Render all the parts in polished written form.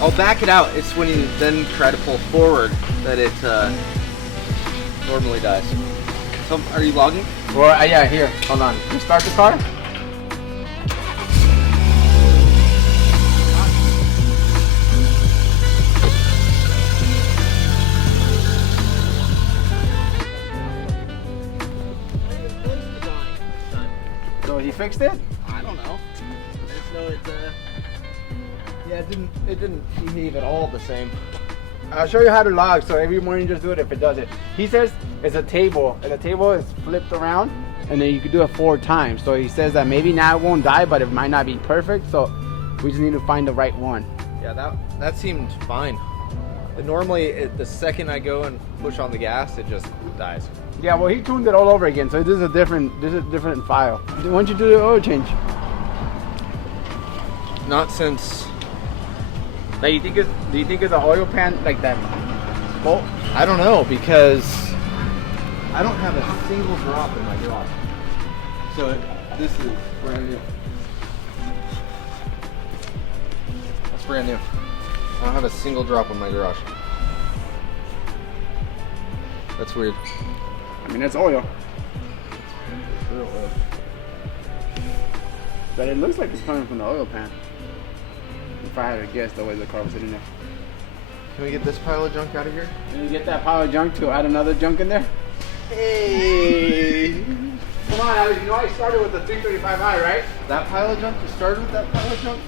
I'll back it out. It's when you then try to pull forward that it normally dies. So, are you logging? Well, yeah, here. Hold on. You start the car? So he fixed it? I don't know. I just know it's yeah, it didn't behave at all the same. I'll show you how to log. So every morning just do it if it does it. He says it's a table, and the table is flipped around, and then you can do it 4 times. So he says that maybe now it won't die, but it might not be perfect. So we just need to find the right one. Yeah, that seemed fine. But normally, the second I go and push on the gas, it just dies. Yeah, well, he tuned it all over again, so this is a different file. Why don't you do the oil change? Not since. Like, do you think it's an oil pan like that? Well, I don't know, because I don't have a single drop in my garage. So this is brand new. That's brand new. I don't have a single drop in my garage. That's weird. I mean, that's oil. It's real oil. But it looks like it's coming from the oil pan. If I had to guess, the way the car was sitting there. Can we get this pile of junk out of here? Can you get that pile of junk to add another junk in there? Hey! Come on, Alex. You know I started with the 335i, right? That pile of junk? You started with that pile of junk?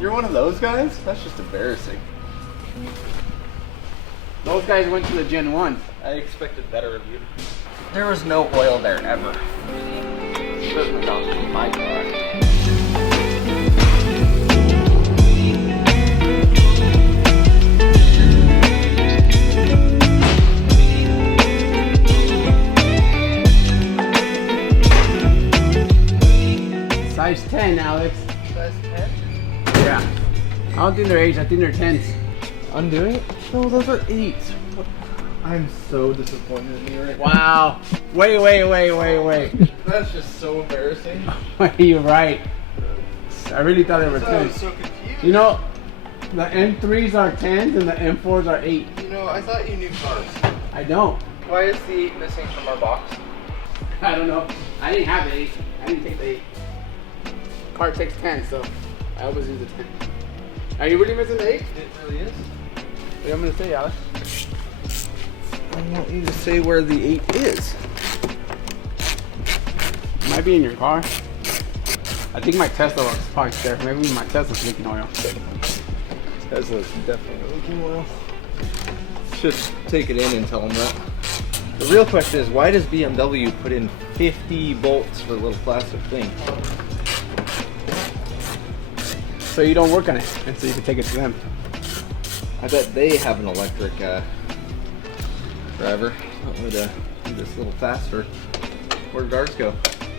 You're one of those guys? That's just embarrassing. Those guys went to the Gen 1. I expected better of you. There was no oil there ever. Certainly not in my car. Size 10, Alex. Size 10? Yeah. I don't think they're 8s, I think they're 10s. Undoing it? No, those are 8s. I'm so disappointed in you right now. Wow. Wait. That's just so embarrassing. Wait, you're right. I really thought they were I was 10s. so confused. You know, the M3s are 10s and the M4s are 8. You know, I thought you knew cars. I don't. Why is the 8 missing from our box? I don't know. I didn't have the 8. I didn't take the 8. Car takes 10, so I always use the 10. Are you really missing the 8? It really is. What am I going to say, Alex? I want you to say where the 8 is. It might be in your car. I think my Tesla was parked there. Maybe my Tesla's leaking oil. Tesla's definitely leaking oil. Just take it in and tell them that. The real question is, why does BMW put in 50 bolts for a little plastic thing? So you don't work on it, and so you can take it to them. I bet they have an electric driver that would do this a little faster. Where did ours go?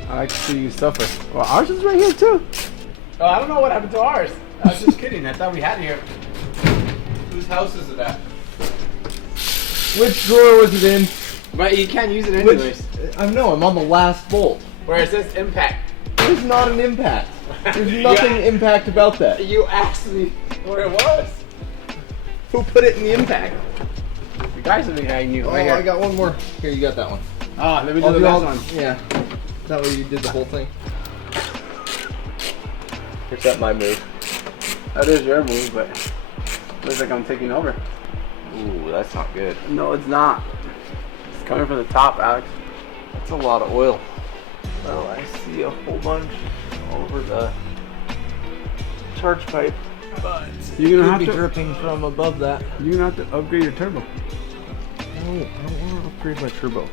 I like to see you suffer. Well, ours is right here too. Oh, I don't know what happened to ours. I was just kidding. I thought we had it here. Whose house is it at? Which drawer was it in? But you can't use it anyways. I know, I'm on the last bolt. Where it says impact. There's not an impact. There's nothing impact about that. You asked me where it was. Who put it in the impact? The guys are behind you. Oh, Right here. I got one more. Here, you got that one. Oh, let me do I'll the do last all- one. Yeah. Is that where you did the whole thing? Or is that my move? That is your move, but looks like I'm taking over. Ooh, that's not good. No, it's not. It's coming from the top, Alex. That's a lot of oil. Oh, I see a whole bunch over the charge pipe. But You're gonna could have be to dripping from above that. You're gonna have to upgrade your turbo. No, I don't want to upgrade my turbo.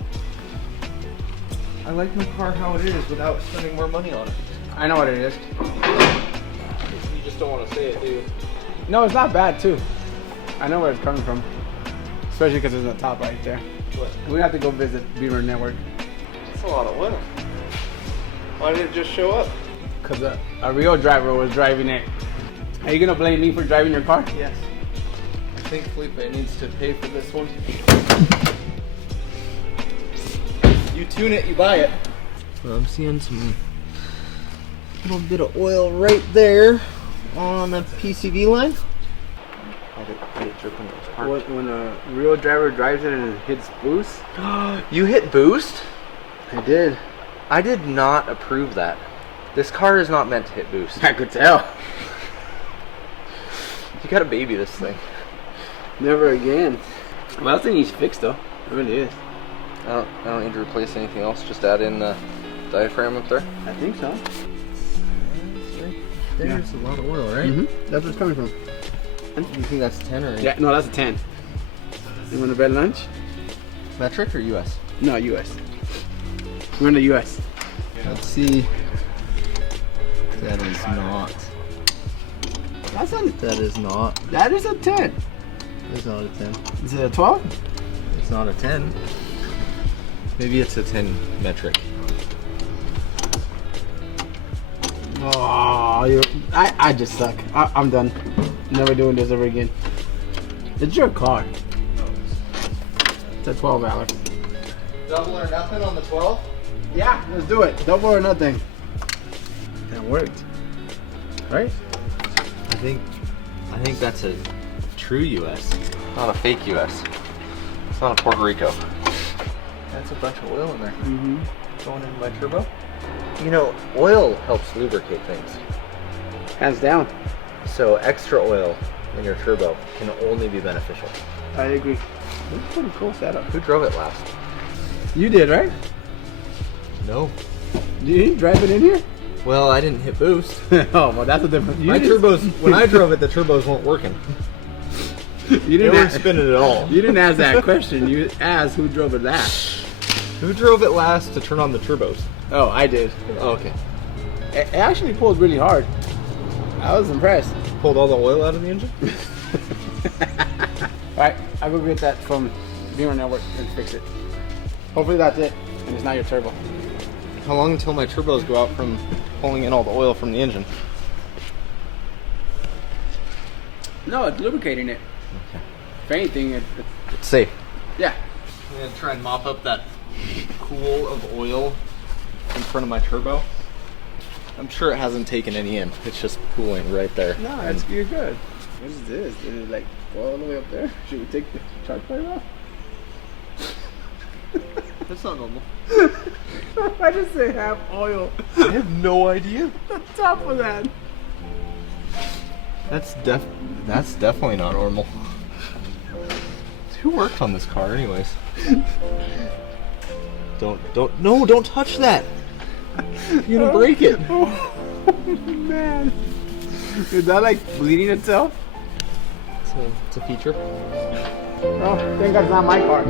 I like my car how it is without spending more money on it. I know what it is. You just don't want to say it, do you? No, it's not bad too. I know where it's coming from, especially because it's on the top right there. What? We have to go visit Beamer Network That's a lot of oil. Why did it just show up? because a real driver was driving it. Are you gonna blame me for driving your car? Yes. I think Felipe needs to pay for this one. You tune it, you buy it. Well, I'm seeing some little bit of oil right there on the PCV line. When a real driver drives it and it hits boost. You hit boost? I did. I did not approve that. This car is not meant to hit boost. I could tell. You gotta baby this thing. Never again. Well, that thing needs fixed though. It really is. I don't need to replace anything else. Just add in the diaphragm up there. I think so. There's a lot of oil, right? Mm-hmm. That's where it's coming from. Do you think that's 10 or? Yeah, no, that's a 10. You want a bed lunch? Metric or US? No, US. We're in the US. Let's see. That is not. That's a. That is not. That is a 10. It's not a 10. Is it a 12? It's not a 10. Maybe it's a 10 metric. Oh, I just suck. I'm done. Never doing this ever again. It's your car. It's a 12, Alex. Double or nothing on the 12? Yeah, let's do it. Double or nothing. That worked. Right? I think that's a true US, not a fake US. It's not a Puerto Rico. That's a bunch of oil in there. Mm-hmm. Going into my turbo. You know, oil helps lubricate things. Hands down. So extra oil in your turbo can only be beneficial. I agree. It's a pretty cool setup. Who drove it last? You did, right? No. You didn't drive it in here? Well, I didn't hit boost. Oh, well, that's a different. My turbos, when I drove it, the turbos weren't working. You They weren't spinning at all. You didn't ask that question. You asked who drove it last. Who drove it last to turn on the turbos? Oh, I did. Oh, okay. It actually pulled really hard. I was impressed. Pulled all the oil out of the engine? Alright, I'll go get that from Viewer Network and fix it. Hopefully that's it, and it's not your turbo. How long until my turbos go out from pulling in all the oil from the engine? No, it's lubricating it. Okay. If anything, It's safe. yeah. I'm gonna try and mop up that pool of oil in front of my turbo. I'm sure it hasn't taken any in. It's just pooling right there. No, it's you're good. What is this? Did it like go all the way up there? Should we take the charge plate off? That's not normal. I just say have oil. I have no idea. The top of that. That's definitely not normal. Who worked on this car anyways? Don't touch that. You're gonna break it. Oh, man. Is that like bleeding itself? It's a feature. Oh, thank God it's not my car.